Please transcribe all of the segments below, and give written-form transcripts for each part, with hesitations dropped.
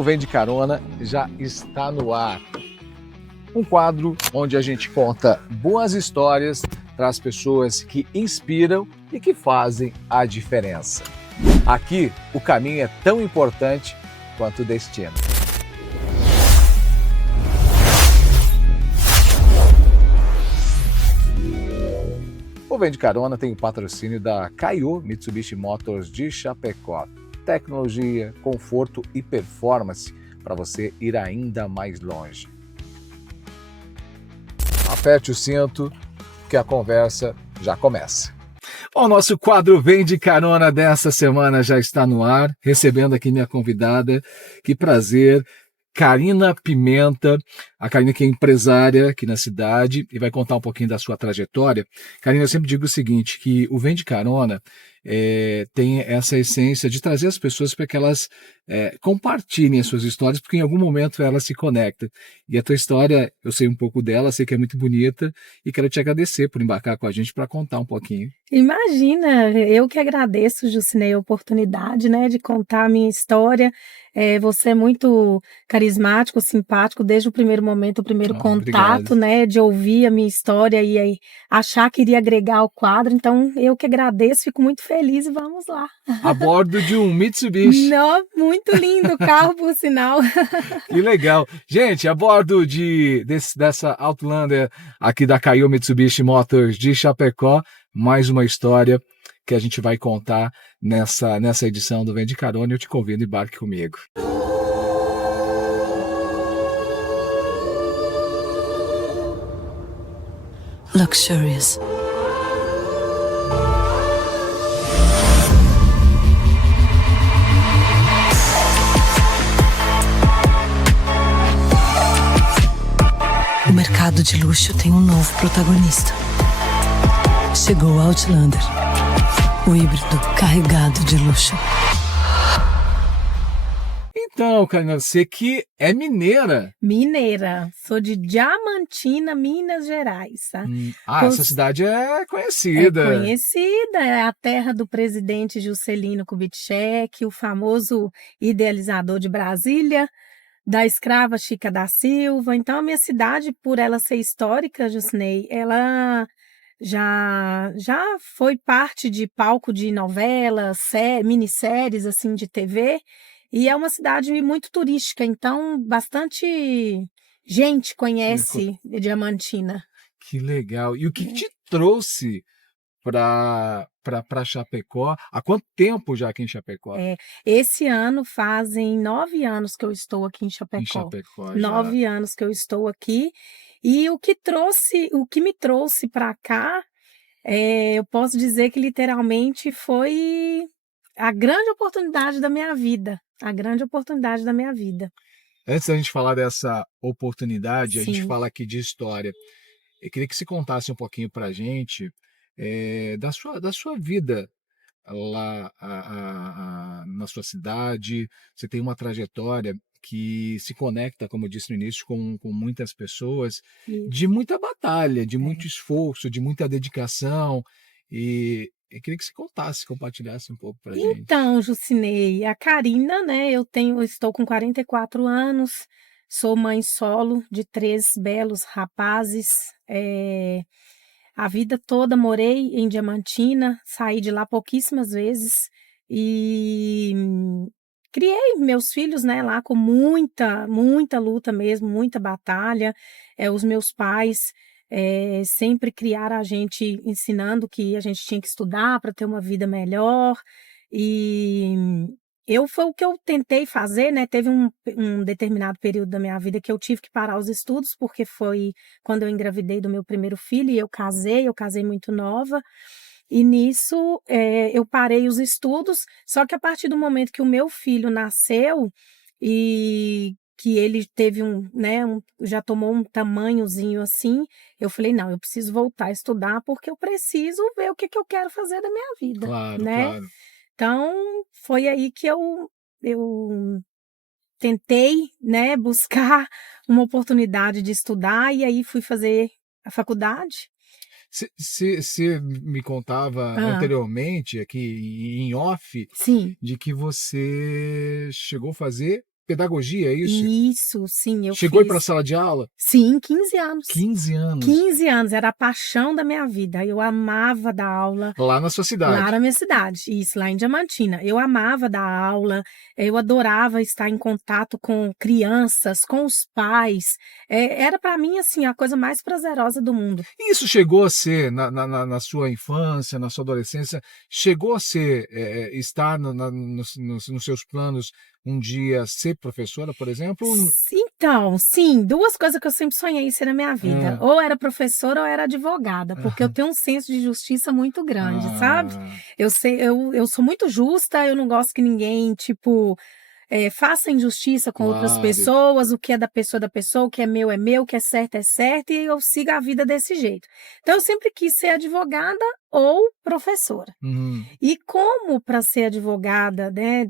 O Vem de Carona já está no ar. Um quadro onde a gente conta boas histórias para as pessoas que inspiram e que fazem a diferença. Aqui, o caminho é tão importante quanto o destino. O Vem de Carona tem o patrocínio da Kaiô Mitsubishi Motors de Chapecó. Tecnologia, conforto e performance para você ir ainda mais longe. Aperte o cinto que a conversa já começa. O nosso quadro Vem de Carona dessa semana já está no ar, recebendo aqui minha convidada. Que prazer, Karina Pimenta. A Karina que é empresária aqui na cidade e vai contar um pouquinho da sua trajetória. Karina, eu sempre digo o seguinte, que o Vem de Carona tem essa essência de trazer as pessoas para que elas compartilhem as suas histórias, porque em algum momento elas se conectam. E a tua história, eu sei um pouco dela, sei que é muito bonita e quero te agradecer por embarcar com a gente para contar um pouquinho. Imagina, eu que agradeço, Jucinei, a oportunidade, né, de contar a minha história. Você é muito carismático, simpático, desde o primeiro momento, o primeiro contato, Obrigado. né, de ouvir a minha história e aí achar que iria agregar ao quadro. Então, eu que agradeço, fico muito feliz e vamos lá. A bordo de um Mitsubishi. Não, muito lindo o carro, por sinal. Que legal. Gente, a bordo dessa Outlander aqui da Kaiô Mitsubishi Motors de Chapecó, mais uma história que a gente vai contar nessa edição do Vem de Carona e eu te convido, embarque comigo. Luxurious. O mercado de luxo tem um novo protagonista. Chegou o Outlander, o híbrido carregado de luxo. Então, Karina, você que é mineira. Mineira, sou de Diamantina, Minas Gerais. Tá? Essa cidade é conhecida. É conhecida, é a terra do presidente Juscelino Kubitschek, o famoso idealizador de Brasília, da escrava Chica da Silva. Então, a minha cidade, por ela ser histórica, Jusnei, ela já foi parte de palco de novelas, minisséries assim, de TV, e é uma cidade muito turística, então bastante gente conhece Diamantina. Que legal. E o que te trouxe para Chapecó? Há quanto tempo já aqui em Chapecó? Esse ano fazem 9 anos que eu estou aqui em Chapecó. Em Chapecó, 9 anos que eu estou aqui. E o que me trouxe para cá, eu posso dizer que literalmente foi a grande oportunidade da minha vida. A grande oportunidade da minha vida. Antes da gente falar dessa oportunidade, Sim. a gente fala aqui de história. Eu queria que você contasse um pouquinho para a gente da sua vida lá na sua cidade. Você tem uma trajetória que se conecta, como eu disse no início, com muitas pessoas, de muita batalha, de muito esforço, de muita dedicação. E eu queria que você contasse, compartilhasse um pouco para a gente. Então, Jucinei, a Karina, né? Eu estou com 44 anos, sou mãe solo de 3 belos rapazes. A vida toda morei em Diamantina, saí de lá pouquíssimas vezes e criei meus filhos, né, lá com muita luta mesmo, muita batalha. Os meus pais sempre criaram a gente ensinando que a gente tinha que estudar para ter uma vida melhor. E foi o que eu tentei fazer, né? Teve um determinado período da minha vida que eu tive que parar os estudos, porque foi quando eu engravidei do meu primeiro filho e eu casei muito nova. E nisso eu parei os estudos, só que a partir do momento que o meu filho nasceu e que ele teve já tomou um tamanhozinho assim, eu falei, não, eu preciso voltar a estudar porque eu preciso ver o que eu quero fazer da minha vida, Claro, né? claro. Então, foi aí que eu tentei, né, buscar uma oportunidade de estudar e aí fui fazer a faculdade. Você me contava anteriormente, aqui em off, Sim. de que você chegou a fazer pedagogia, é isso? Isso, sim, eu Chegou a ir para a fiz. sala de aula? Sim, 15 anos. 15 anos. 15 anos, era a paixão da minha vida. Eu amava dar aula. Lá na sua Lá cidade. na minha cidade, isso, lá em Diamantina. Eu amava dar aula, eu adorava estar em contato com crianças, com os pais. Era para mim, assim, a coisa mais prazerosa do mundo. E isso chegou a ser, na sua infância, na sua adolescência, chegou a ser, estar nos seus planos um dia ser professora, por exemplo? Então, sim, duas coisas que eu sempre sonhei em ser na minha vida. Ah. Ou era professora ou era advogada, porque eu tenho um senso de justiça muito grande, sabe? Eu sou muito justa, eu não gosto que ninguém, tipo, faça injustiça com outras Claro. pessoas, o que é da pessoa, o que é meu, o que é certo, e eu sigo a vida desse jeito. Então, eu sempre quis ser advogada ou professora. Uhum. E como para ser advogada, né,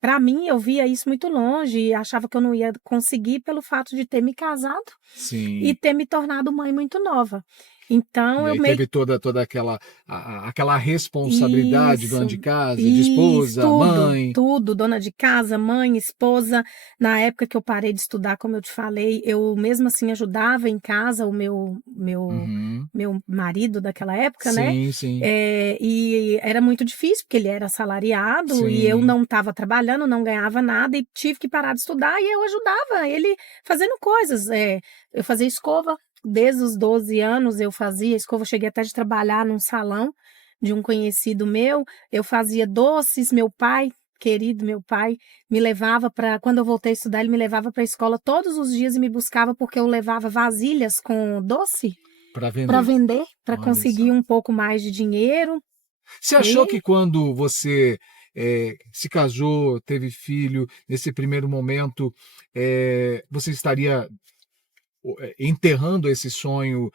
para mim eu via isso muito longe e achava que eu não ia conseguir pelo fato de ter me casado Sim. e ter me tornado mãe muito nova. Então E eu aí meio teve toda aquela responsabilidade, dona de Isso, casa, de esposa, mãe. tudo, dona de casa, mãe, esposa. Na época que eu parei de estudar, como eu te falei, eu mesmo assim ajudava em casa o Uhum. meu marido daquela época, né? Sim, sim. E era muito difícil, porque ele era assalariado e eu Sim. não estava trabalhando, não ganhava nada e tive que parar de estudar e eu ajudava ele fazendo coisas. Eu fazia escova. Desde os 12 anos eu fazia escova, eu cheguei até de trabalhar num salão de um conhecido meu, eu fazia doces, meu pai, querido meu pai, me levava para, quando eu voltei a estudar, ele me levava para a escola todos os dias e me buscava porque eu levava vasilhas com doce para Para vender. vender, para Olha conseguir só. um pouco mais de dinheiro. Você achou que quando você se casou, teve filho, nesse primeiro momento, você estaria enterrando esse sonho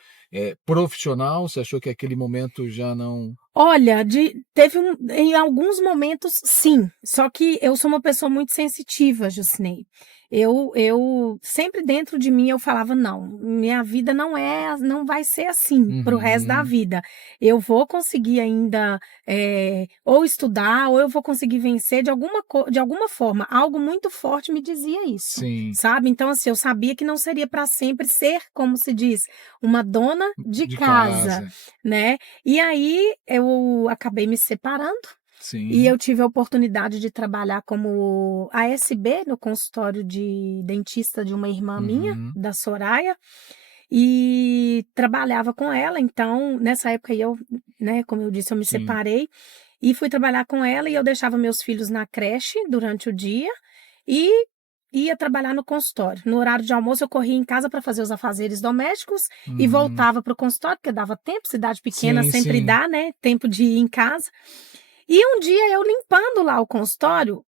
profissional? Você achou que aquele momento já não... Olha, em alguns momentos, sim. Só que eu sou uma pessoa muito sensitiva, Jucinei. Eu sempre dentro de mim eu falava, não, minha vida não vai ser assim para o resto da Uhum. vida. Eu vou conseguir ainda ou estudar, ou eu vou conseguir vencer de alguma forma. Algo muito forte me dizia isso, Sim. sabe? Então, assim, eu sabia que não seria para sempre ser, como se diz, uma dona de De casa, casa. né? E aí eu acabei me separando Sim. e eu tive a oportunidade de trabalhar como ASB no consultório de dentista de uma irmã minha, Uhum. da Soraya, e trabalhava com ela. Então, nessa época eu, né, como eu disse, eu me Sim. separei e fui trabalhar com ela e eu deixava meus filhos na creche durante o dia e ia trabalhar no consultório. No horário de almoço, eu corria em casa para fazer os afazeres domésticos e voltava para o consultório, porque dava tempo, cidade pequena Sim, sempre sim. dá, né? Tempo de ir em casa. E um dia eu limpando lá o consultório,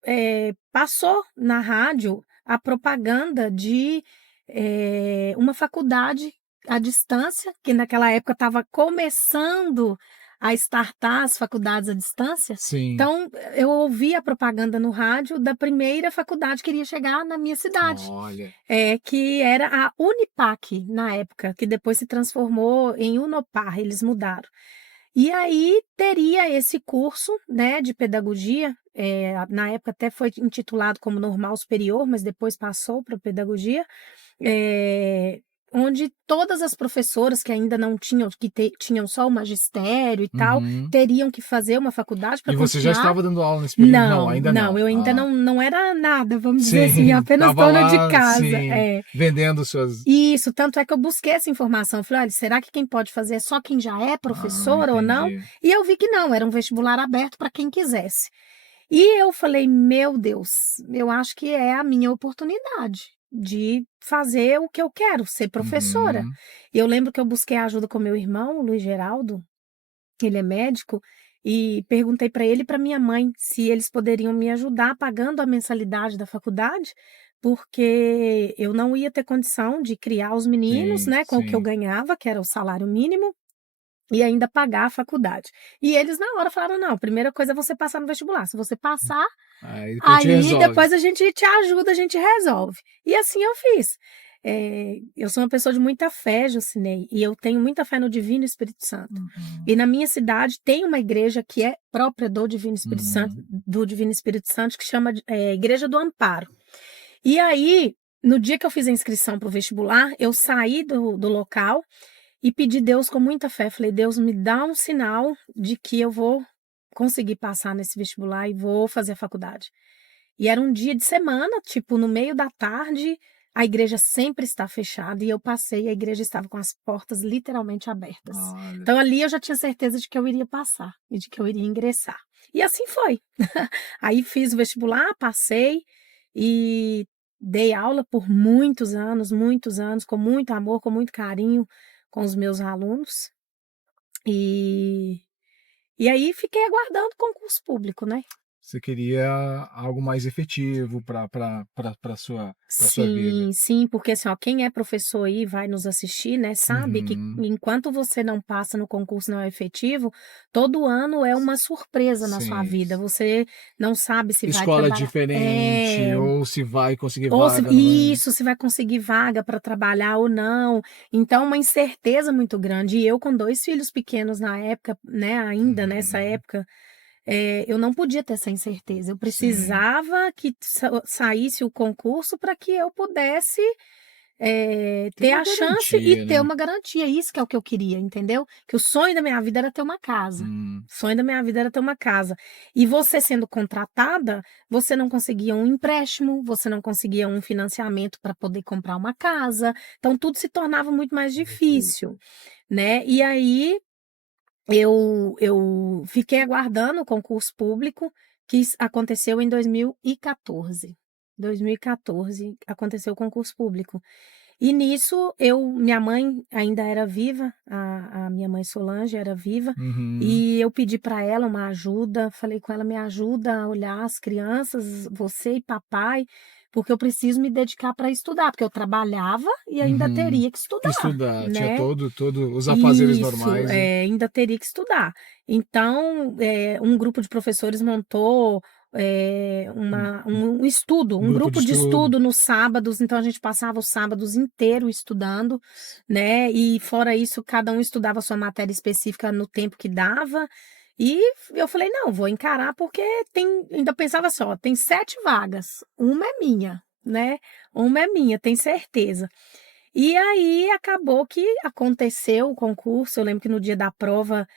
passou na rádio a propaganda de uma faculdade à distância, que naquela época estava começando a startar as faculdades à distância. Sim. Então, eu ouvi a propaganda no rádio da primeira faculdade que iria chegar na minha cidade, Olha. que era a Unipac, na época, que depois se transformou em Unopar, eles mudaram. E aí teria esse curso, né, de pedagogia, na época até foi intitulado como Normal Superior, mas depois passou para pedagogia, onde todas as professoras que ainda não tinham, tinham só o magistério e tal, Uhum. teriam que fazer uma faculdade para E você já continuar. estava dando aula nesse período? Não, Não, ainda não. eu ainda Ah. não era nada, vamos dizer assim, Sim, apenas estava dona de lá, casa. sim, vendendo suas... Isso, tanto é que eu busquei essa informação. Eu falei, olha, será que quem pode fazer é só quem já é professora ou não? Entendi. E eu vi que não, era um vestibular aberto para quem quisesse. E eu falei, meu Deus, eu acho que é a minha oportunidade de fazer o que eu quero, ser professora. Uhum. E eu lembro que eu busquei ajuda com meu irmão, o Luiz Geraldo, ele é médico, e perguntei para ele e para minha mãe se eles poderiam me ajudar pagando a mensalidade da faculdade, porque eu não ia ter condição de criar os meninos, Sim, né, com o que eu sim. ganhava, que era o salário mínimo, e ainda pagar a faculdade. E eles na hora falaram: não, a primeira coisa é você passar no vestibular. Se você passar, Aí depois te aí resolve. depois a gente te ajuda, a gente resolve. E assim eu fiz. Eu sou uma pessoa de muita fé, Jucinei, e eu tenho muita fé no Divino Espírito Santo. E na minha cidade tem uma igreja que é própria do Divino Espírito Santo, que chama Igreja do Amparo. E aí, no dia que eu fiz a inscrição para o vestibular, eu saí do local e pedi Deus com muita fé. Falei, Deus, me dá um sinal de que eu vou conseguir passar nesse vestibular e vou fazer a faculdade. E era um dia de semana, tipo, no meio da tarde, a igreja sempre está fechada e eu passei e a igreja estava com as portas literalmente abertas. Olha. Então ali eu já tinha certeza de que eu iria passar e de que eu iria ingressar. E assim foi. Aí fiz o vestibular, passei e dei aula por muitos anos, com muito amor, com muito carinho com os meus alunos. E aí fiquei aguardando o concurso público, né? Você queria algo mais efetivo para sua vida. Sim, porque assim, ó, quem é professor aí vai nos assistir, né, sabe que Uhum. enquanto você não passa no concurso, não é efetivo, todo ano é uma surpresa na sua Sim. vida. Você não sabe se vai Escola trabalhar. diferente, ou se vai conseguir Ou se, vaga, não é? isso, se vai conseguir vaga para trabalhar ou não. Então, uma incerteza muito grande. E eu com 2 filhos pequenos na época, né, ainda nessa Uhum. época, eu não podia ter essa incerteza. Eu Sim. precisava que saísse o concurso para que eu pudesse ter uma a chance e garantia, ter né? uma garantia. Isso que é o que eu queria, entendeu? Que o sonho da minha vida era ter uma casa. O sonho da minha vida era ter uma casa. E você sendo contratada, você não conseguia um empréstimo, você não conseguia um financiamento para poder comprar uma casa. Então, tudo se tornava muito mais difícil, né? E aí, eu fiquei aguardando o concurso público, que aconteceu em 2014. 2014 aconteceu o concurso público. E nisso, minha mãe ainda era viva, a minha mãe Solange era viva, Uhum. e eu pedi para ela uma ajuda, falei com ela, me ajuda a olhar as crianças, você e papai, porque eu preciso me dedicar para estudar, porque eu trabalhava e ainda Uhum. teria que estudar, Estudar, tinha né? todo os afazeres Isso, normais. ainda teria que estudar. Então, um grupo de professores montou um estudo, Um um grupo de grupo de estudo. estudo nos sábados, então a gente passava os sábados inteiros estudando, né? E fora isso, cada um estudava a sua matéria específica no tempo que dava. E eu falei, não, vou encarar, porque ainda pensava assim, ó, tem 7 vagas, uma é minha, né? Uma é minha, tem certeza. E aí acabou que aconteceu o concurso. Eu lembro que no dia da prova,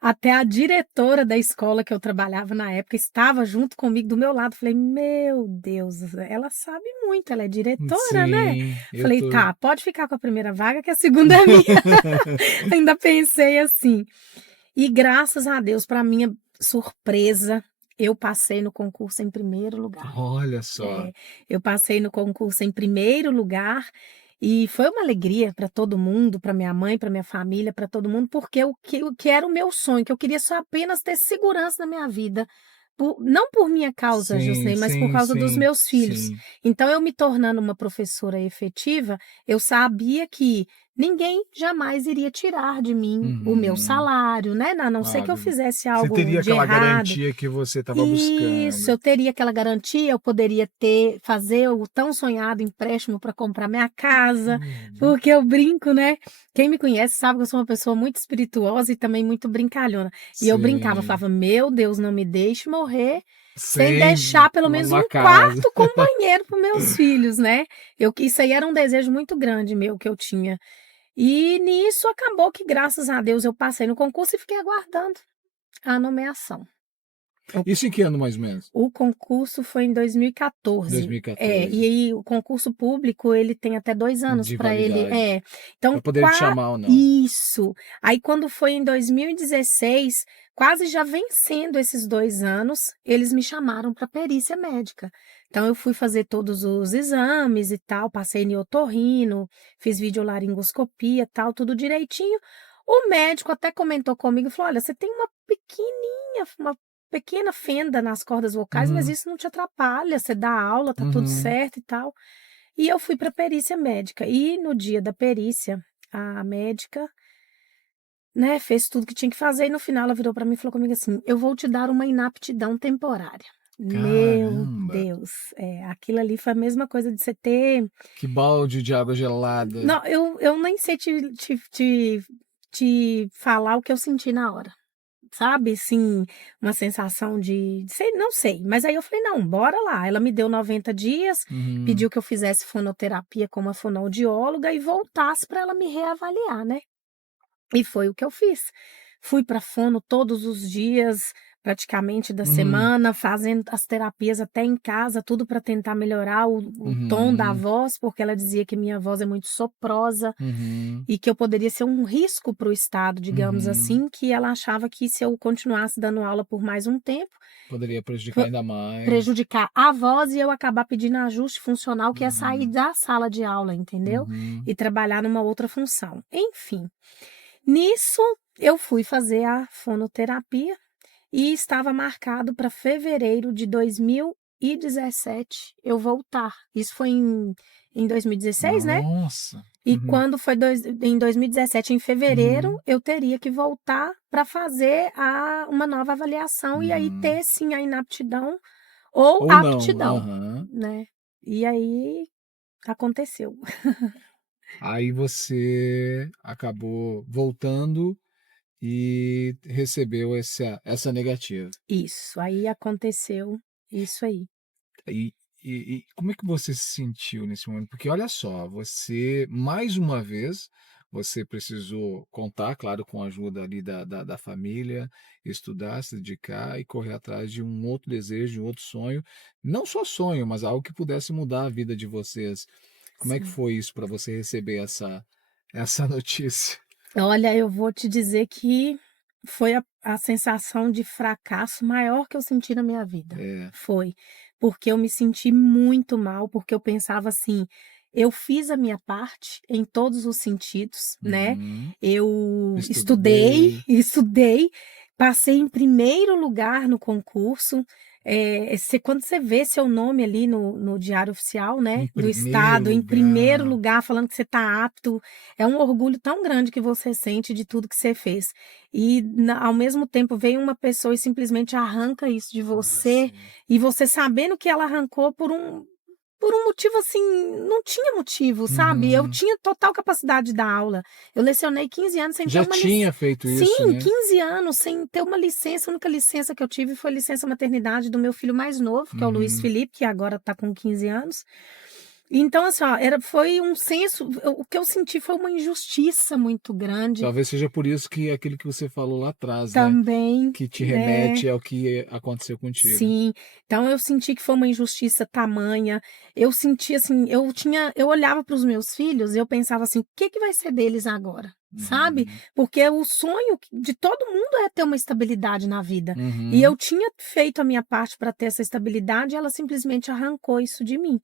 até a diretora da escola que eu trabalhava na época estava junto comigo do meu lado. Falei, meu Deus, ela sabe muito, ela é diretora, né? Sim, eu Falei, tô. tá, pode ficar com a primeira vaga, que a segunda é minha. Ainda pensei assim. E graças a Deus, para minha surpresa, eu passei no concurso em primeiro lugar. Olha só. Eu passei no concurso em primeiro lugar e foi uma alegria para todo mundo, para minha mãe, para minha família, para todo mundo, porque o que era o meu sonho, que eu queria só apenas ter segurança na minha vida, não por minha causa, Sim, José, mas por sim, causa dos sim, meus filhos. sim. Então, eu me tornando uma professora efetiva, eu sabia que ninguém jamais iria tirar de mim o meu Uhum. salário, né? A não ser que eu Óbvio. fizesse Você algo teria de aquela errado. garantia que você estava Isso, buscando. eu teria aquela garantia, eu poderia fazer o tão sonhado empréstimo para comprar minha casa, Uhum. porque eu brinco, né? Quem me conhece sabe que eu sou uma pessoa muito espirituosa e também muito brincalhona. E eu brincava, Sim. falava, meu Deus, não me deixe morrer sem Sem deixar pelo menos uma um casa. quarto com banheiro para meus filhos, né? Isso aí era um desejo muito grande meu que eu tinha. E nisso acabou que, graças a Deus, eu passei no concurso e fiquei aguardando a nomeação. Isso em que ano, mais ou menos? O concurso foi em 2014. 2014. E aí o concurso público, ele tem até 2 anos De para ele validade. então Para poder te chamar ou não. isso. Aí quando foi em 2016, quase já vencendo esses 2 anos, eles me chamaram para perícia médica. Então eu fui fazer todos os exames e tal, passei em otorrino, fiz videolaringoscopia, tal, tudo direitinho. O médico até comentou comigo e falou: "Olha, você tem uma pequena fenda nas cordas vocais, mas Uhum. isso não te atrapalha, você dá aula, tá tudo Uhum. certo e tal". E eu fui para perícia médica. E no dia da perícia, a médica, né, fez tudo que tinha que fazer e no final ela virou para mim e falou comigo assim: "Eu vou te dar uma inaptidão temporária". Meu Caramba! Deus, aquilo ali foi a mesma coisa de você ter. Que balde de água gelada. Não, eu nem sei te falar o que eu senti na hora. sabe, assim, uma sensação de sei, não sei, mas aí eu falei: "Não, bora lá". Ela me deu 90 dias, Uhum. pediu que eu fizesse fonoterapia com uma fonoaudióloga e voltasse para ela me reavaliar, né. E foi o que eu fiz. Fui para fono todos os dias, praticamente da Uhum. semana, fazendo as terapias até em casa, tudo para tentar melhorar o tom da Uhum. voz, porque ela dizia que minha voz é muito soprosa Uhum. e que eu poderia ser um risco para o estado, digamos Uhum. assim, que ela achava que se eu continuasse dando aula por mais um tempo, Poderia prejudicar po ainda mais. prejudicar a voz e eu acabar pedindo ajuste funcional, que é sair Uhum. da sala de aula, entendeu? Uhum. E trabalhar numa outra função. Enfim. Nisso, eu fui fazer a fonoterapia e estava marcado para fevereiro de 2017 eu voltar. Isso foi em 2016, né? Nossa. E Uhum. quando foi em 2017, em fevereiro, Uhum. eu teria que voltar para fazer uma nova avaliação e aí Uhum. ter sim a inaptidão ou Ou não. aptidão, Aham. né? E aí aconteceu. Aí você acabou voltando e recebeu essa negativa. Isso, aí aconteceu isso aí. E, e como é que você se sentiu nesse momento? Porque olha só, você, mais uma vez, você precisou contar, claro, com a ajuda ali da família, estudar, se dedicar e correr atrás de um outro desejo, de um outro sonho. Não só sonho, mas algo que pudesse mudar a vida de vocês. Como é que Sim. foi isso para você receber essa notícia? Olha, eu vou te dizer que foi a sensação de fracasso maior que eu senti na minha vida. É. Foi. Porque eu me senti muito mal, porque eu pensava assim: eu fiz a minha parte em todos os sentidos, né? Uhum. Eu estudei, Estudei. estudei, passei em primeiro lugar no concurso. Quando você vê seu nome ali no Diário Oficial, né, Em do primeiro estado, em primeiro lugar. lugar, falando que você está apto, é um orgulho tão grande que você sente de tudo que você fez. E ao mesmo tempo vem uma pessoa e simplesmente arranca isso de De você, você. e você sabendo que ela arrancou por um motivo assim, não tinha motivo, sabe. Eu Uhum. tinha total capacidade de dar aula. Eu lecionei 15 anos sem ter Já uma lic tinha feito isso, sim, né? 15 anos sem ter uma licença, a única licença que eu tive foi licença maternidade do meu filho mais novo, que é o Luiz Uhum. Felipe, que agora está com 15 anos. Então, assim, ó, foi um senso o que eu senti foi uma injustiça muito grande Talvez seja por isso que aquilo que você falou lá atrás, né, também, que te né. remete ao que aconteceu contigo. Sim, então eu senti que foi uma injustiça tamanha, eu senti assim, eu olhava para os meus filhos e eu pensava assim: "O que que vai ser deles agora?", sabe, Uhum. porque o sonho de todo mundo é ter uma estabilidade na vida, e Uhum. eu tinha feito a minha parte para ter essa estabilidade e ela simplesmente arrancou isso de mim,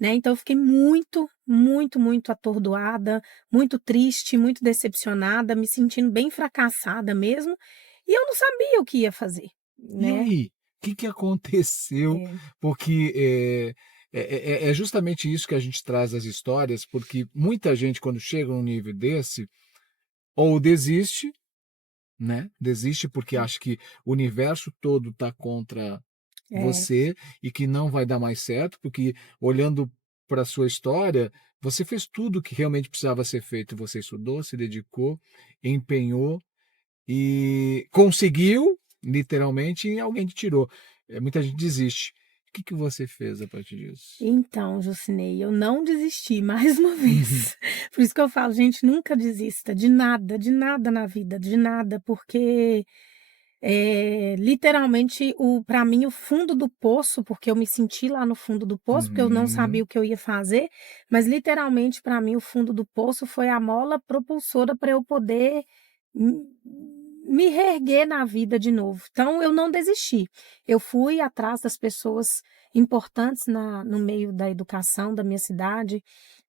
né, então eu fiquei muito, muito, muito atordoada, muito triste, muito decepcionada, me sentindo bem fracassada mesmo, e eu não sabia o que ia fazer, E né. aí, o que que aconteceu? É. Porque, é justamente isso que a gente traz as histórias, porque muita gente quando chega num nível desse, ou desiste, né, desiste porque acha que o universo todo está contra É, você e que não vai dar mais certo, porque olhando para a sua história, você fez tudo o que realmente precisava ser feito. Você estudou, se dedicou, empenhou e conseguiu, literalmente, e alguém te tirou. Muita gente desiste. O que que você fez a partir disso? então, Jucinei, eu não desisti mais uma Uhum. vez. Por isso que eu falo, gente, nunca desista de nada na vida, de nada, porque, literalmente, para mim, o fundo do poço, porque eu me senti lá no fundo do poço, porque eu não sabia Uhum. o que eu ia fazer, mas literalmente, para mim, o fundo do poço foi a mola propulsora para eu poder m me reerguer na vida de novo. Então eu não desisti. Eu fui atrás das pessoas importantes no meio da educação da minha cidade.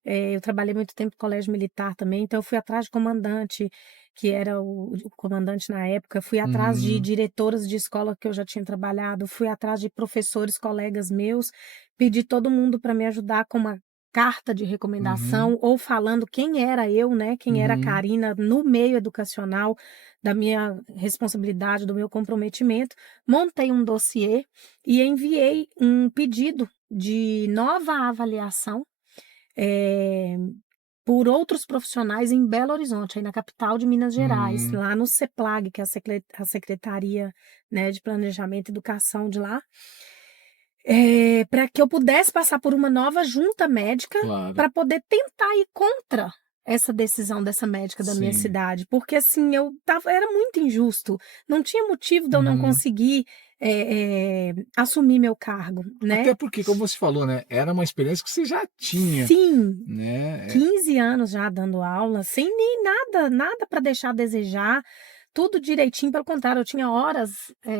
Eu trabalhei muito tempo em colégio militar também, então eu fui atrás de comandante, que era o comandante na época, fui atrás de Uhum. diretoras de escola que eu já tinha trabalhado, fui atrás de professores, colegas meus, pedi todo mundo para me ajudar com uma carta de Uhum. recomendação ou falando quem era eu, né, quem era a Uhum. Carina no meio educacional, da minha responsabilidade, do meu comprometimento. Montei um dossiê e enviei um pedido de nova avaliação, eh, por outros profissionais em Belo Horizonte, aí na capital de Minas Gerais, Hum, lá no CEPLAG, que é a Secretaria, né, de Planejamento e Educação de lá, para que eu pudesse passar por uma nova junta médica claro. para poder tentar ir contra essa decisão dessa médica da minha Sim. cidade, porque assim era muito injusto, não tinha motivo de eu não Uhum. conseguir assumir meu cargo, né? Até porque, como você falou, né, era uma experiência que você já tinha, Sim, né? 15 anos já dando aula, sem nem nada para deixar a desejar, tudo direitinho, pelo contrário, eu tinha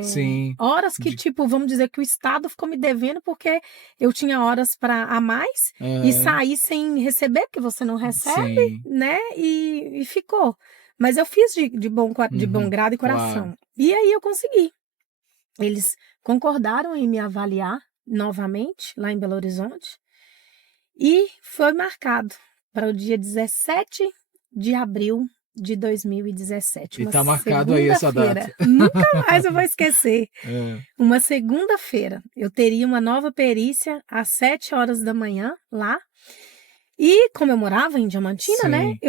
Sim. horas que, De tipo, vamos dizer que o Estado ficou me devendo, porque eu tinha horas para a mais e aham. saí sem receber, porque você não recebe, Sim. né? E ficou. Mas eu fiz de bom Uhum. grado e Claro. coração. E aí eu consegui. Eles concordaram em me avaliar novamente lá em Belo Horizonte. E foi marcado para o dia 17 de abril de 2017, E uma tá marcado aí essa segunda-feira. data. Nunca mais eu vou esquecer. É. Uma segunda-feira. Eu teria uma nova perícia às 7 horas da manhã lá. E como eu morava em Diamantina, né? Sim.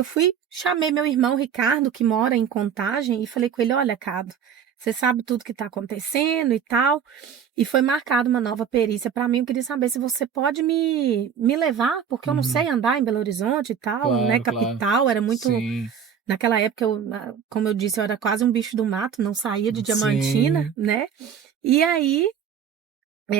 Chamei meu irmão Ricardo, que mora em Contagem, e falei com ele: olha, Cado, você sabe tudo que está acontecendo e tal. E foi marcada uma nova perícia para mim. Eu queria saber se você pode me levar, porque eu não Uhum. sei andar em Belo Horizonte e tal, né? Claro, claro. Capital, era muito. Sim. Naquela época, como eu disse, eu era quase um bicho do mato, não saía de Diamantina, Sim. né? E aí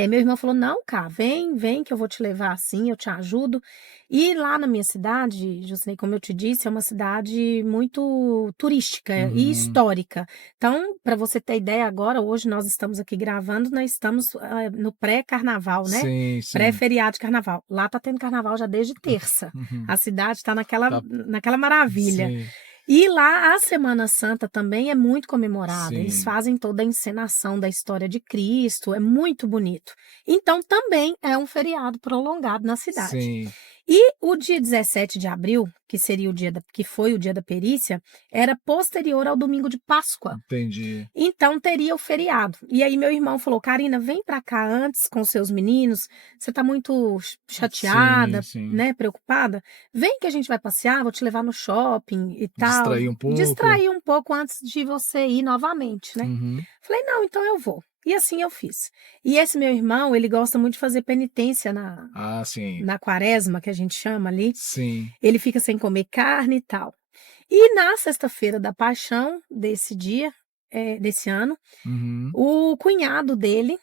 meu irmão falou: "Não, cá, vem que eu vou te levar assim, eu te ajudo". E lá na minha cidade, Juscelê, como eu te disse, é uma cidade muito turística e Uhum. histórica. Então, para você ter ideia agora, hoje nós estamos aqui gravando, nós estamos, no pré-carnaval, né, Sim, sim. pré-feriado de carnaval. Lá tá tendo carnaval já desde terça. Uhum. A cidade está naquela Tá. naquela maravilha. Sim. E lá a Semana Santa também é muito comemorada, eles Sim. fazem toda a encenação da história de Cristo, é muito bonito. Então também é um feriado prolongado na cidade. Sim. E o dia 17 de abril, que seria que foi o dia da perícia, era posterior ao domingo de Páscoa. Entendi. Então teria o feriado. E aí meu irmão falou: "Carina, vem pra cá antes com seus meninos. Você tá muito Sim, chateada, sim. né, preocupada? Vem que a gente vai passear, vou te levar no shopping e tal, Distrair um pouco. distrair um pouco antes de você ir novamente, né?" Uhum. Falei: "Não, então eu vou". E assim eu fiz. E esse meu irmão, ele gosta muito de fazer penitência Ah, sim. na quaresma, que a gente chama ali. Sim. Ele fica sem comer carne e tal. E na sexta-feira da paixão desse dia, desse ano, Uhum. o cunhado dele,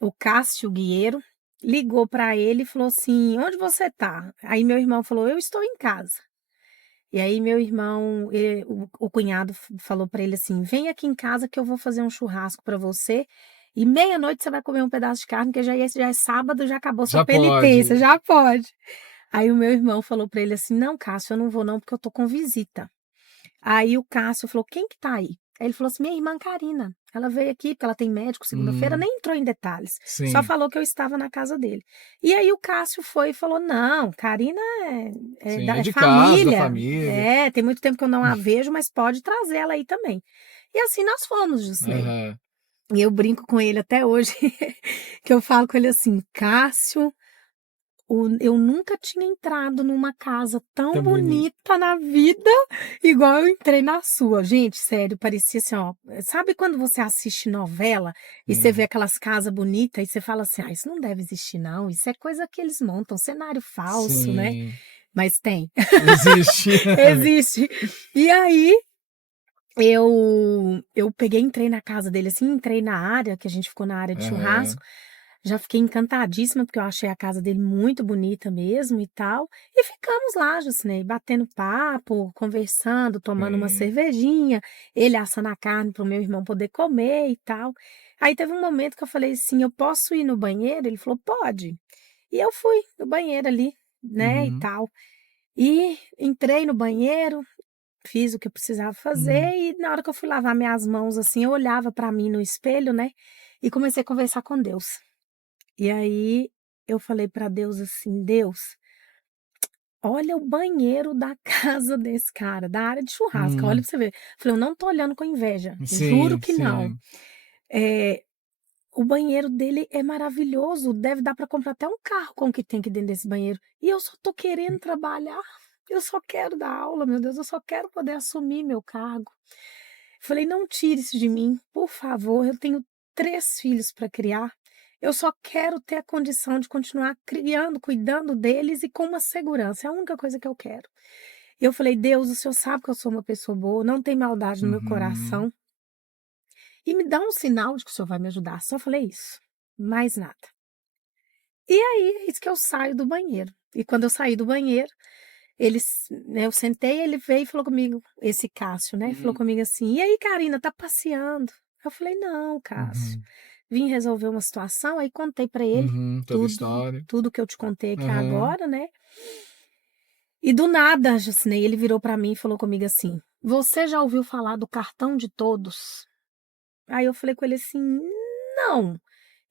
o Cássio Guieiro, ligou para ele e falou assim: "Onde você tá?" Aí meu irmão falou: "Eu estou em casa". E aí meu irmão, o cunhado falou para ele assim: "Vem aqui em casa que eu vou fazer um churrasco para você e meia-noite você vai comer um pedaço de carne, que já é sábado, já acabou sua Já penitência, pode. já pode". Aí o meu irmão falou para ele assim: "Não, Cássio, eu não vou não, porque eu tô com visita". Aí o Cássio falou: "Quem que tá aí?" Aí ele falou assim: "Minha irmã Karina. Ela veio aqui porque ela tem médico segunda-feira", Hum. nem entrou em detalhes, só Sim. falou que eu estava na casa dele. E aí o Cássio foi e falou: "Não, Karina Sim. É é de casa, da família, família. tem muito tempo que eu não a vejo, mas pode trazer ela aí também". E assim nós fomos, Jusnei. Aham. E eu brinco com ele até hoje, que eu falo com ele assim: "Cássio, eu nunca tinha entrado numa casa tão Tão bonito. bonita na vida, igual eu entrei na sua". Gente, sério, parecia assim, ó, sabe quando você assiste novela e você vê Sim. aquelas casas bonitas e você fala assim: "Ah, isso não deve existir não, isso é coisa que eles montam, cenário falso, né". Sim. Mas tem, Existe. existe. E aí, eu peguei, entrei na casa dele, assim, entrei na área, que a gente ficou na área de Aham. churrasco, já fiquei encantadíssima, porque eu achei a casa dele muito bonita mesmo e tal. E ficamos lá, Juscinei, batendo papo, conversando, tomando uma Sim. cervejinha, ele assando a carne para o meu irmão poder comer e tal. Aí teve um momento que eu falei assim: "Eu posso ir no banheiro?" Ele falou: "Pode". E eu fui no banheiro ali, né, e Uhum. tal. E entrei no banheiro, fiz o que eu precisava fazer Hum. e na hora que eu fui lavar minhas mãos, assim, eu olhava para mim no espelho, né, e comecei a conversar com Deus. E aí eu falei para Deus assim: "Deus, olha o banheiro da casa desse cara, da área de churrasco, olha Hum. pra você ver". Falei: "Eu não tô olhando com inveja, juro Sim, que não. sim. Eh, o banheiro dele é maravilhoso, deve dar para comprar até um carro com o que tem aqui dentro desse banheiro, e eu só tô querendo trabalhar". eu só quero dar aula, meu Deus, eu só quero poder assumir meu cargo. Falei, não tire isso de mim, por favor, eu tenho 3 filhos para criar, eu só quero ter a condição de continuar criando, cuidando deles e com uma segurança, é a única coisa que eu quero. Eu falei, Deus, o Senhor sabe que eu sou uma pessoa boa, não tem maldade no meu Uhum. coração, e me dá um sinal de que o Senhor vai me ajudar. Só falei isso, mais nada. E aí, eis que eu saio do banheiro. E quando eu saí do banheiro, né, eu sentei, ele veio e falou comigo, esse Cássio, né, falou Uhum. comigo assim: "E aí, Carina, tá passeando?" Eu falei: "Não, Cássio, Uhum. vim resolver uma situação", aí contei pra ele Uhum. Toda tudo, história. tudo que eu te contei aqui Aham. agora, né. E do nada, Jucinei, ele virou pra mim e falou comigo assim: "Você já ouviu falar do cartão de todos?" Aí eu falei com ele assim: "Não,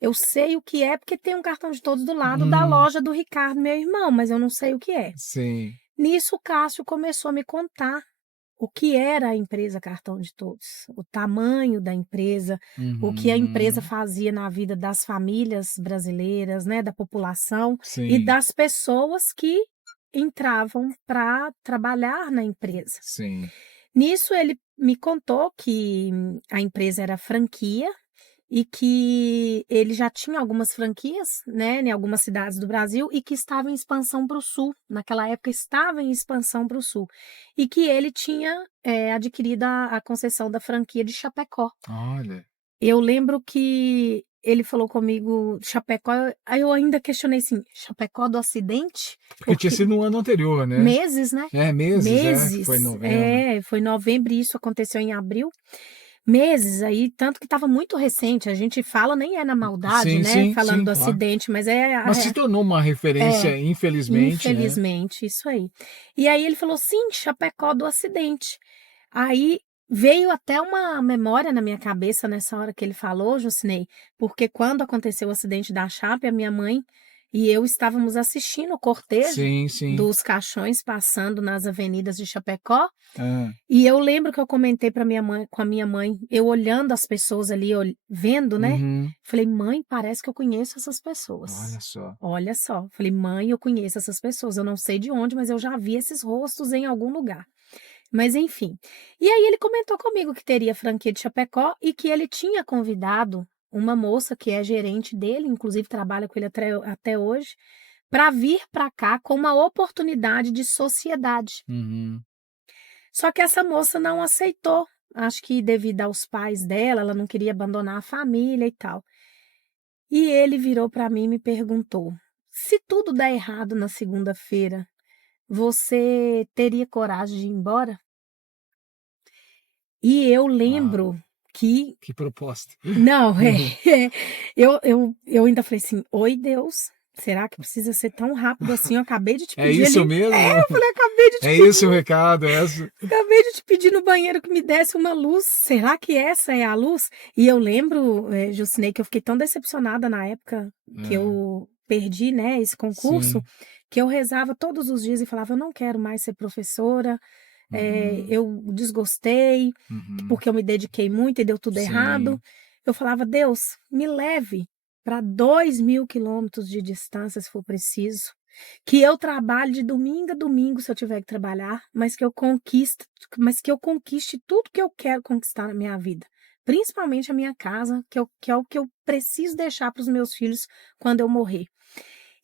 eu sei o que é, porque tem um cartão de todos do lado da Hum. loja do Ricardo, meu irmão, mas eu não sei o que é." Sim. Nisso o Cássio começou a me contar o que era a empresa Cartão de Todos, o tamanho da empresa, o que a empresa Uhum. fazia na vida das famílias brasileiras, né, da população e Sim, das pessoas que entravam para trabalhar na empresa. sim. Nisso ele me contou que a empresa era franquia e que ele já tinha algumas franquias, né, em algumas cidades do Brasil e que estava em expansão para o sul, naquela época estava em expansão para o sul, e que ele tinha, adquirido a concessão da franquia de Chapecó. Olha, Eu lembro que ele falou comigo Chapecó, aí eu ainda questionei assim: "Chapecó do Acidente?" porque tinha Porque sido no ano anterior, né? meses, né, É, meses, que foi em meses. novembro. É, foi em novembro e isso aconteceu em abril. Meses aí, tanto que estava muito recente, a gente fala nem é na maldade, Sim, né, sim, falando sim, do claro. acidente, mas é Mas se tornou uma é, referência, infelizmente, né? infelizmente, isso aí. E aí ele falou: "Sim, Chapecó do acidente." Aí veio até uma memória na minha cabeça nessa hora que ele falou, Jucinei, porque quando aconteceu o acidente da Chape, a minha mãe e eu estávamos assistindo o cortejo Sim, sim. dos caixões passando nas avenidas de Chapecó, Hã. e eu lembro que eu comentei para minha mãe com a minha mãe, eu olhando as pessoas ali, vendo, né, Uhum. falei: "Mãe, parece que eu conheço essas pessoas." Olha só. Olha só, falei: "Mãe, eu conheço essas pessoas, eu não sei de onde, mas eu já vi esses rostos em algum lugar." Mas enfim. E aí ele comentou comigo que teria franquia de Chapecó e que ele tinha convidado uma moça que é gerente dele, inclusive trabalha com ele até hoje, para vir para cá com uma oportunidade de sociedade. Uhum. Só que essa moça não aceitou, acho que devido aos pais dela, ela não queria abandonar a família e tal. E ele virou para mim e me perguntou: "Se tudo der errado na segunda-feira, você teria coragem de ir embora?" E eu Uau, lembro que que proposta. não, eu ainda falei assim: "Oi, Deus, será que precisa ser tão rápido assim? Eu acabei de te É pedir isso ali." mesmo? Eu falei: "Acabei de te É pedir esse o recado, é essa acabei de te pedir no banheiro que me desse uma luz, será que essa é a luz?" E eu lembro, Jucinei, que eu fiquei tão decepcionada na época que é, eu perdi, né, esse concurso, sim. que eu rezava todos os dias e falava: "Eu não quero mais ser professora, Uhum, eu desgostei, uhum. porque eu me dediquei muito e deu tudo errado." Sim, Eu falava: "Deus, me leve para 2.000 quilômetros de distância, se for preciso, que eu trabalhe de domingo a domingo, se eu tiver que trabalhar, mas que eu conquiste tudo que eu quero conquistar na minha vida, principalmente a minha casa, que é o que eu preciso deixar para os meus filhos quando eu morrer."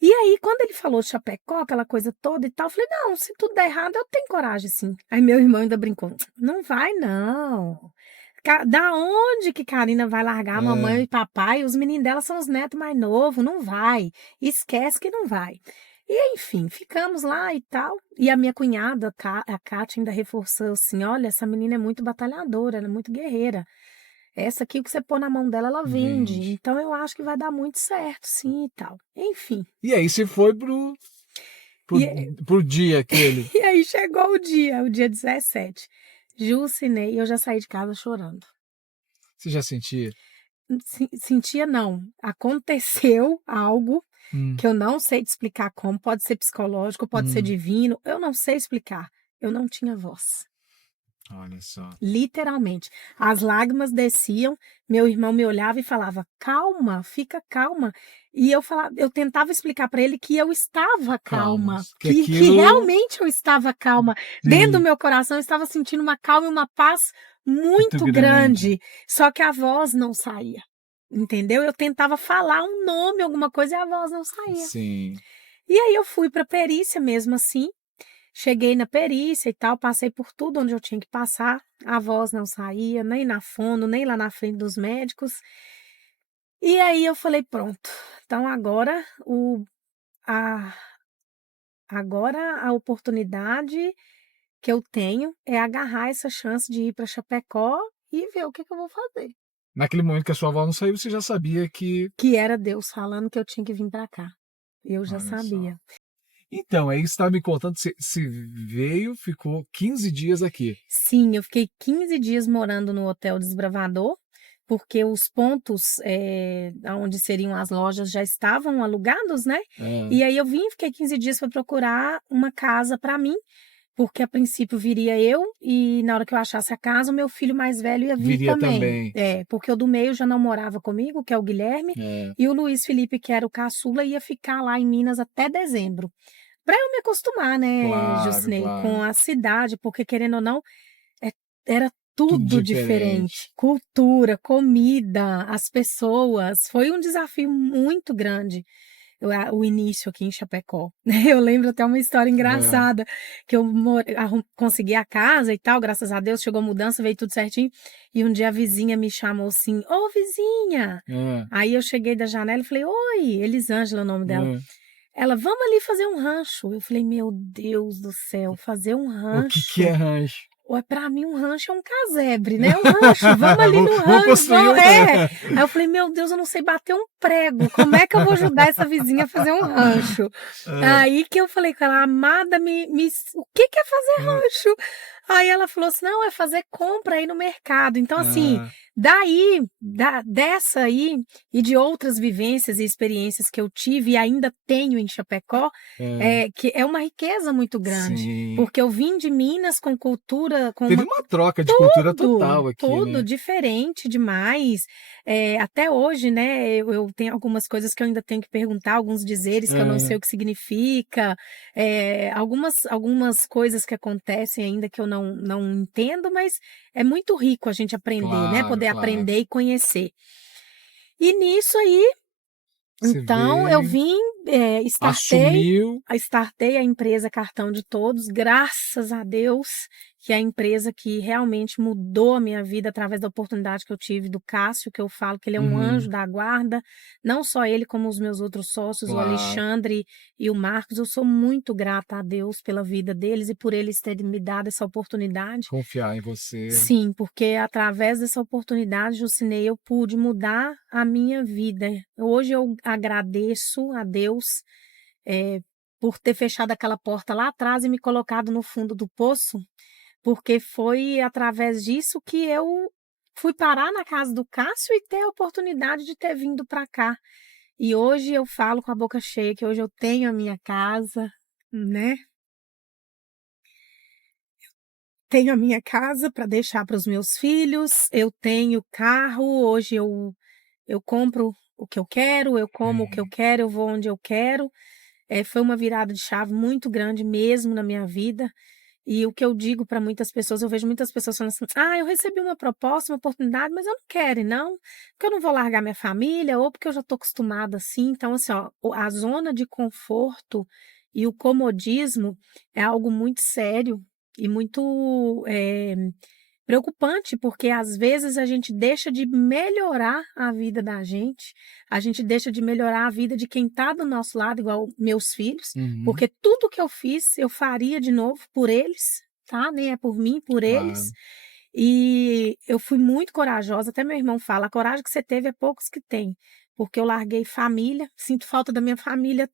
E aí, quando ele falou de Chapecó, aquela coisa toda e tal, eu falei: "Não, se tudo der errado, eu tenho coragem sim." Aí meu irmão ainda brincou: "Não vai não. Da onde que Karina vai largar a mamãe é. e papai? Os meninos dela são os netos mais novos, não vai. Esquece que não vai." E enfim, ficamos lá e tal. E a minha cunhada, a Kátia, ainda reforçou assim: "Olha, essa menina é muito batalhadora, ela é muito guerreira. Essa aqui, o que você pôr na mão dela, ela vende. Vende. Então eu acho que vai dar muito certo, sim e tal." Enfim. E aí você foi pro E pro dia aquele. e aí chegou o dia 17. Jucinei, eu já saí de casa chorando. Você já sentia? Sentia não, aconteceu algo Hum, que eu não sei te explicar como, pode ser psicológico, pode ser hum. divino, eu não sei explicar, eu não tinha voz. Olha só. Literalmente. As lágrimas desciam, meu irmão me olhava e falava: "Calma, fica calma". E eu tentava explicar para ele que eu estava calma, Calmas. Que que aquilo. realmente eu estava calma. Dentro do Sim, meu coração eu estava sentindo uma calma e uma paz muito muito grande. grande, só que a voz não saía, entendeu? Eu tentava falar um nome, alguma coisa, e a voz não saía. Sim. E aí eu fui para perícia mesmo assim. Cheguei na perícia e tal, passei por tudo onde eu tinha que passar, a voz não saía, nem na fono, nem lá na frente dos médicos. E aí eu falei: "Pronto, então a agora a oportunidade que eu tenho é agarrar essa chance de ir para Chapecó e ver o que que eu vou fazer". Naquele momento que a sua avó não saiu, você já sabia que. Que era Deus falando que eu tinha que vir para cá. Eu já Olha só. sabia. Então, aí você estava me contando que você veio, ficou 15 dias aqui. Sim, eu fiquei 15 dias morando no Hotel Desbravador, porque os pontos, aonde seriam as lojas já estavam alugados, né, Hã. e aí eu vim, fiquei 15 dias para procurar uma casa para mim, porque a princípio viria eu e na hora que eu achasse a casa, o meu filho mais velho ia vir Viria também. também. É, porque o do meio já não morava comigo, que é o Guilherme, É, e o Luiz Felipe, que era o caçula, ia ficar lá em Minas até dezembro. Para eu me acostumar, né, claro, Jucinei, com claro. a cidade, porque querendo ou não, é era Tudo tudo diferente. diferente, cultura, comida, as pessoas, foi um desafio muito grande, o início aqui em Chapecó. Eu lembro até uma história Hã, engraçada, que eu consegui a casa e tal, graças a Deus, chegou a mudança, veio tudo certinho, e um dia a vizinha me chamou assim: "Ô vizinha!". hã, Aí eu cheguei da janela e falei: "Oi", Elisângela é o nome dela. hã. Ela: "Vamos ali fazer um rancho". Eu falei: "Meu Deus do céu, fazer um O que é rancho?". rancho? Ué, pra mim um rancho é um casebre, né, um rancho, vamos ali no Vamos rancho, construir um. Aí eu falei: "Meu Deus, eu não sei bater um prego, como é que eu vou ajudar essa vizinha a fazer um rancho?". Hã, Aí que eu falei com ela: "Amada, o que que é fazer hã, rancho?". Aí ela falou assim: "Não, é fazer compra aí no mercado". Então assim, hã, dessa aí e de outras vivências e experiências que eu tive e ainda tenho em Chapecó, hã. que é uma riqueza muito grande, Sim. porque eu vim de Minas com cultura, com Teve uma uma troca de cultura tudo, total aqui, tudo né. diferente demais. Até hoje, né, eu tenho algumas coisas que eu ainda tenho que perguntar, alguns dizeres que eu não sei Hã, o que significa, algumas coisas que acontecem ainda que eu não entendo, mas é muito rico a gente aprender, né, claro, poder claro. aprender e conhecer. E nisso aí, Você então eu veio, vim, assumiu. startei a empresa Cartão de Todos, graças a Deus, que é a empresa que realmente mudou a minha vida através da oportunidade que eu tive do Cássio, que eu falo que ele é um anjo Uhum, da guarda, não só ele como os meus outros sócios, o claro. Alexandre e o Marcos, eu sou muito grata a Deus pela vida deles e por eles terem me dado essa oportunidade. Confiar em você. Sim, porque através dessa oportunidade, Jucinei, eu pude mudar a minha vida. Hoje eu agradeço a Deus, por ter fechado aquela porta lá atrás e me colocado no fundo do poço, porque foi através disso que eu fui parar na casa do Cássio e ter a oportunidade de ter vindo para cá. E hoje eu falo com a boca cheia que hoje eu tenho a minha casa, né? Tenho a minha casa para deixar para os meus filhos, eu tenho carro, hoje eu compro o que eu quero, eu como o que eu É. quero, eu vou onde eu quero. Foi uma virada de chave muito grande mesmo na minha vida. E o que eu digo para muitas pessoas, eu vejo muitas pessoas falando assim: "Ah, eu recebi uma proposta, uma oportunidade, mas eu não quero ir não, porque eu não vou largar minha família ou porque eu já estou acostumada assim". Então assim, ó, a zona de conforto e o comodismo é algo muito sério e muito, preocupante, porque às vezes a gente deixa de melhorar a vida da gente, a gente deixa de melhorar a vida de quem está do nosso lado, igual meus filhos, Uhum, porque tudo que eu fiz, eu faria de novo por eles, tá? Nem é por mim, por eles. claro. E eu fui muito corajosa, até meu irmão fala: "A coragem que você teve é poucos que têm", porque eu larguei família, sinto falta da minha família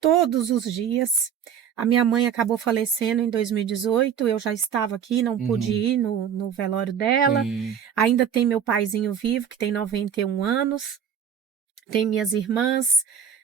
todos os dias. A minha mãe acabou falecendo em 2018, eu já estava aqui, não pude Uhum, ir no velório dela. sim. Ainda tem meu paizinho vivo, que tem 91 anos, tem minhas irmãs,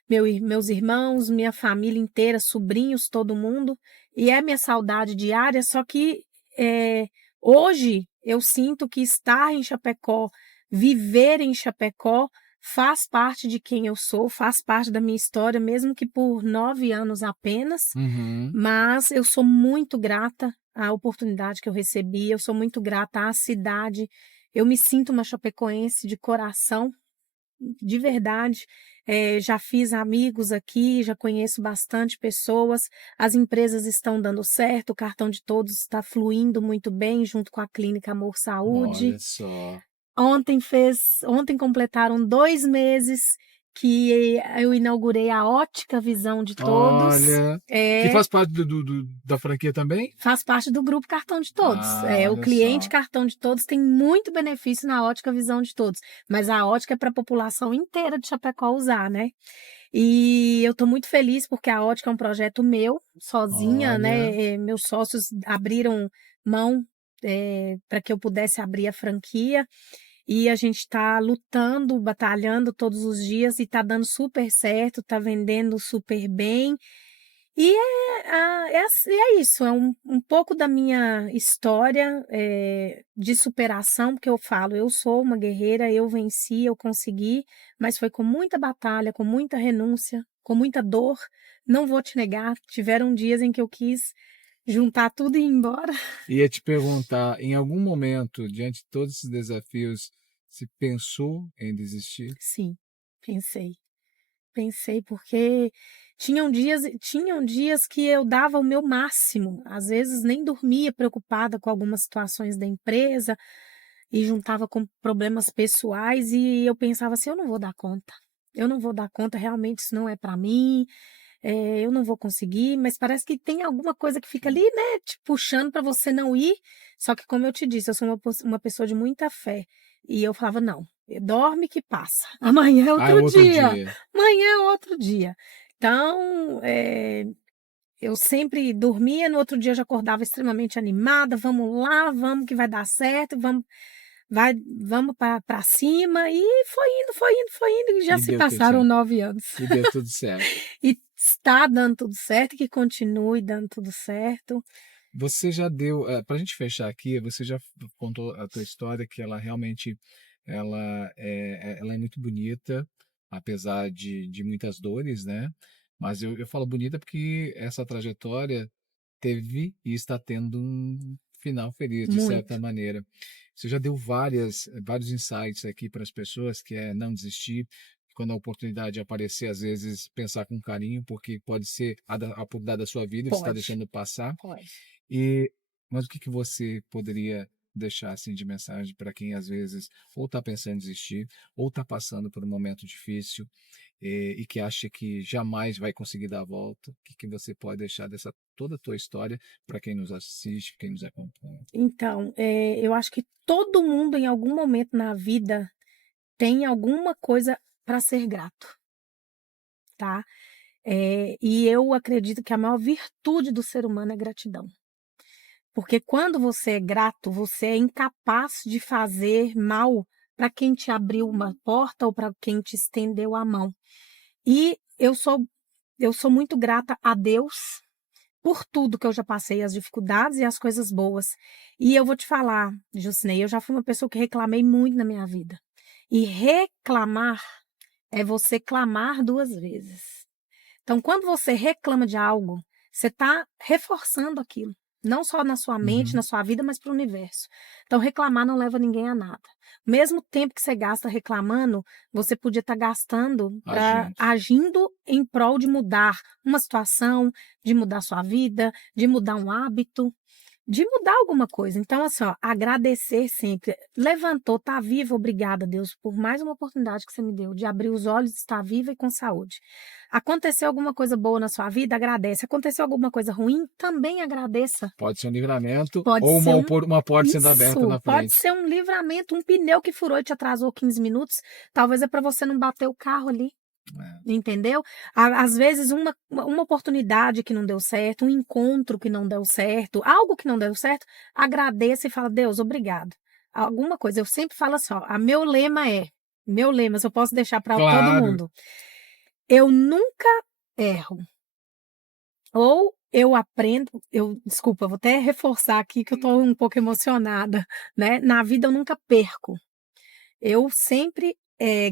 meus irmãos, minha família inteira, sobrinhos, todo mundo, e é minha saudade diária, só que, eh, Hoje, eu sinto que estar em Chapecó, viver em Chapecó, faz parte de quem eu sou, faz parte da minha história, mesmo que por 9 anos apenas, Uhum. mas eu sou muito grata à oportunidade que eu recebi, eu sou muito grata à cidade, eu me sinto uma chapecoense de coração, de verdade. Já fiz amigos aqui, já conheço bastante pessoas, as empresas estão dando certo, o cartão de todos está fluindo muito bem, junto com a Clínica Amor Saúde. Olha só. Ontem completaram 2 meses que eu inaugurei a Ótica Visão de Todos. Olha. Que É, faz parte da franquia também? faz parte do grupo Cartão de Todos. Ah, O olha cliente só. Cartão de Todos tem muito benefício na Ótica Visão de Todos, mas a ótica é para a população inteira de Chapecó usar, né. E eu estou muito feliz porque a ótica é um projeto meu, sozinha, Olha. né, meus sócios abriram mão, para que eu pudesse abrir a franquia, e a gente está lutando, batalhando todos os dias e está dando super certo, está vendendo super bem. E é isso, é um pouco da minha história, de superação, porque eu falo, eu sou uma guerreira, eu venci, eu consegui, mas foi com muita batalha, com muita renúncia, com muita dor. Não vou te negar, tiveram dias em que eu quis juntar tudo e ir embora. Ia te perguntar, em algum momento, diante de todos esses desafios, se pensou em desistir? Sim, pensei. Pensei, porque tinham dias que eu dava o meu máximo, às vezes nem dormia preocupada com algumas situações da empresa e juntava com problemas pessoais e eu pensava assim: "Eu não vou dar conta, eu não vou dar conta, realmente isso não é para mim, eu não vou conseguir", mas parece que tem alguma coisa que fica ali, né, te puxando para você não ir. Só que como eu te disse, eu sou uma pessoa de muita fé, e eu falava: "Não, dorme que passa, amanhã é Ah, é outro outro dia, dia. amanhã é outro dia". Então, eu sempre dormia, no outro dia eu já acordava extremamente animada: "Vamos lá, vamos que vai dar certo, vamos para cima", e foi indo, foi indo, foi indo, e já E se deu tudo passaram certo. 9 anos. E deu tudo certo. E está dando tudo certo e que continue dando tudo certo. Você já deu, para a gente fechar aqui, você já contou a tua história que ela realmente ela é muito bonita, apesar de muitas dores, né? Mas eu falo bonita porque essa trajetória teve e está tendo um final feliz, de certa Muito. maneira. Você já deu vários insights aqui para as pessoas, que é não desistir, quando a oportunidade aparecer, às vezes pensar com carinho, porque pode ser a oportunidade da sua vida e você está Pode, deixando passar. pode. E, mas o que você poderia deixar assim de mensagem para quem às vezes ou está pensando em desistir, ou está passando por um momento difícil, e que acha que jamais vai conseguir dar a volta? O que você pode deixar dessa toda a tua história para quem nos assiste, quem nos acompanha? Então, eu acho que todo mundo em algum momento na vida tem alguma coisa para ser grato, tá. E eu acredito que a maior virtude do ser humano é gratidão. Porque quando você é grato, você é incapaz de fazer mal para quem te abriu uma porta ou para quem te estendeu a mão. E eu sou muito grata a Deus por tudo que eu já passei, as dificuldades e as coisas boas. E eu vou te falar, Juscinei, eu já fui uma pessoa que reclamei muito na minha vida. E reclamar é você clamar 2 vezes. Então, quando você reclama de algo, você está reforçando aquilo, não só na sua mente, na Uhum. sua vida, mas para o universo. Então, reclamar não leva ninguém a nada. Mesmo tempo que você gasta reclamando, você podia estar gastando Agindo. agindo em prol de mudar uma situação, de mudar sua vida, de mudar um hábito, de mudar alguma coisa. Então, assim, ó, agradecer sempre. Levantou, tá viva, obrigada, Deus, por mais uma oportunidade que você me deu de abrir os olhos, estar viva e com saúde. Aconteceu alguma coisa boa na sua vida, agradece. Aconteceu alguma coisa ruim, também agradeça. Pode ser um livramento Pode ou ser uma porta sendo aberta isso, na pode frente. ser um livramento, um pneu que furou e te atrasou 15 minutos, talvez é para você não bater o carro ali. É. Entendeu? Às vezes uma oportunidade que não deu certo, um encontro que não deu certo, algo que não deu certo, agradeça e fala: "Deus, obrigado". Alguma coisa, eu sempre falo assim, ó, meu lema, se eu posso deixar para todo Claro. mundo: "Eu nunca erro", ou eu aprendo, desculpa, vou até reforçar aqui que eu tô um pouco emocionada, né? Na vida eu nunca perco. Eu sempre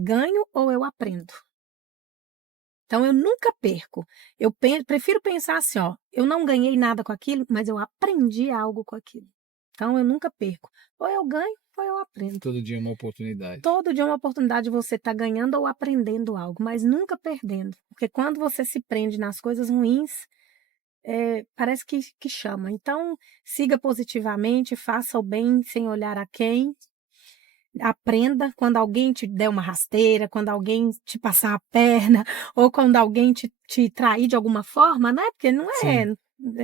ganho ou eu aprendo. Então eu nunca perco. Eu prefiro pensar assim, ó, eu não ganhei nada com aquilo, mas eu aprendi algo com aquilo. Então eu nunca perco. Ou eu ganho ou eu aprendo. Todo dia é uma oportunidade. Todo dia é uma oportunidade de você estar ganhando ou aprendendo algo, mas nunca perdendo. Porque quando você se prende nas coisas ruins, parece que chama. Então, siga positivamente, faça o bem sem olhar a quem. Aprenda quando alguém te der uma rasteira, quando alguém te passar a perna, ou quando alguém te trair de alguma forma, né? Porque não é.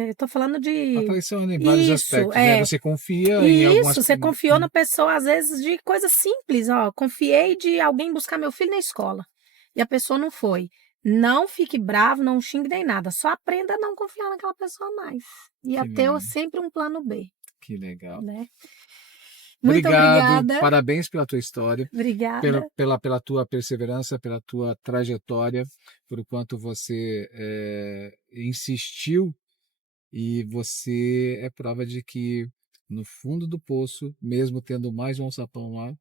Estou falando de. A traição em vários aspectos, né? Você confia em algumas... Isso, você confiou na pessoa, às vezes, de coisas simples. Ó, confiei de alguém buscar meu filho na escola. E a pessoa não foi. Não fique bravo, não xingue nem nada. Só aprenda a não confiar naquela pessoa mais. E a ter sempre um plano B. Que legal. Né? Muito obrigado, obrigada. Parabéns pela tua história. Obrigada. Pela tua perseverança, pela tua trajetória, por quanto você insistiu, e você é prova de que no fundo do poço, mesmo tendo mais um alçapão lá,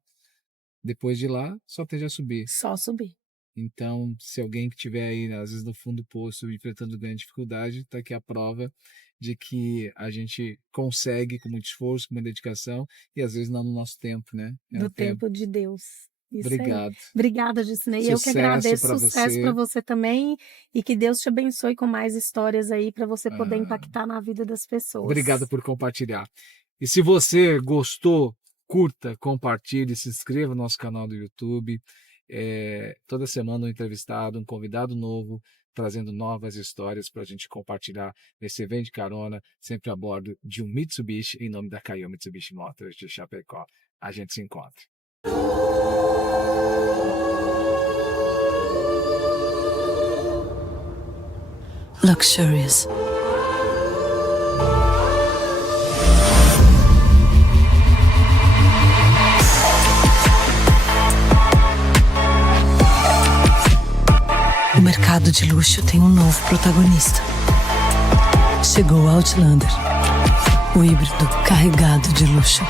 depois de lá, só tende a subir. Só subir. Então, se alguém que estiver aí, às vezes no fundo do poço, enfrentando grande dificuldade, está aqui a prova de que a gente consegue com muito esforço, com muita dedicação, e às vezes não no nosso tempo, né? No tempo de Deus. Isso obrigado. Aí. Obrigada, Gicinei. Eu que agradeço. Sucesso para você também, e que Deus te abençoe com mais histórias aí para você poder impactar na vida das pessoas. Obrigado por compartilhar. E se você gostou, curta, compartilhe, se inscreva no nosso canal do YouTube. Toda semana um entrevistado, um convidado novo, trazendo novas histórias para a gente compartilhar nesse Vem de Carona, sempre a bordo de um Mitsubishi, em nome da Caio Mitsubishi Motors de Chapecó. A gente se encontra. Luxurious. O mercado de luxo tem um novo protagonista. Chegou o Outlander, o híbrido carregado de luxo.